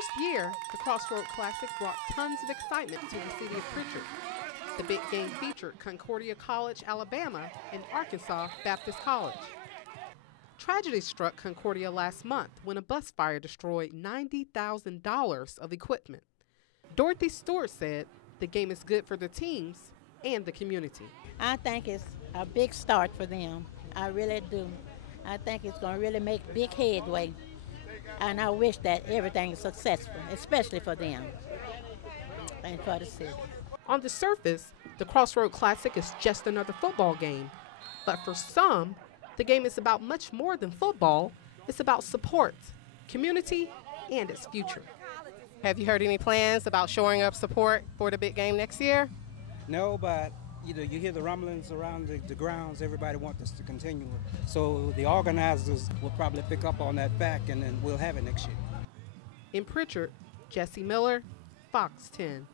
first year, the Crossroad Classic brought tons of excitement to the city of Pritchard. The big game featured Concordia College, Alabama, and Arkansas Baptist College. Tragedy struck Concordia last month when a bus fire destroyed $90,000 of equipment. Dorothy Stewart said the game is good for the teams and the community. I think it's a big start for them. I really do. I think it's going to really make big headway. And I wish that everything is successful, especially for them and for the city. On the surface, the Crossroad Classic is just another football game. But for some, the game is about much more than football. It's about support, community, and its future. Have you heard any plans about shoring up support for the big game next year? No, but you hear the rumblings around the grounds. Everybody wants this to continue. So the organizers will probably pick up on that fact, and then we'll have it next year. In Pritchard, Jesse Miller, Fox 10.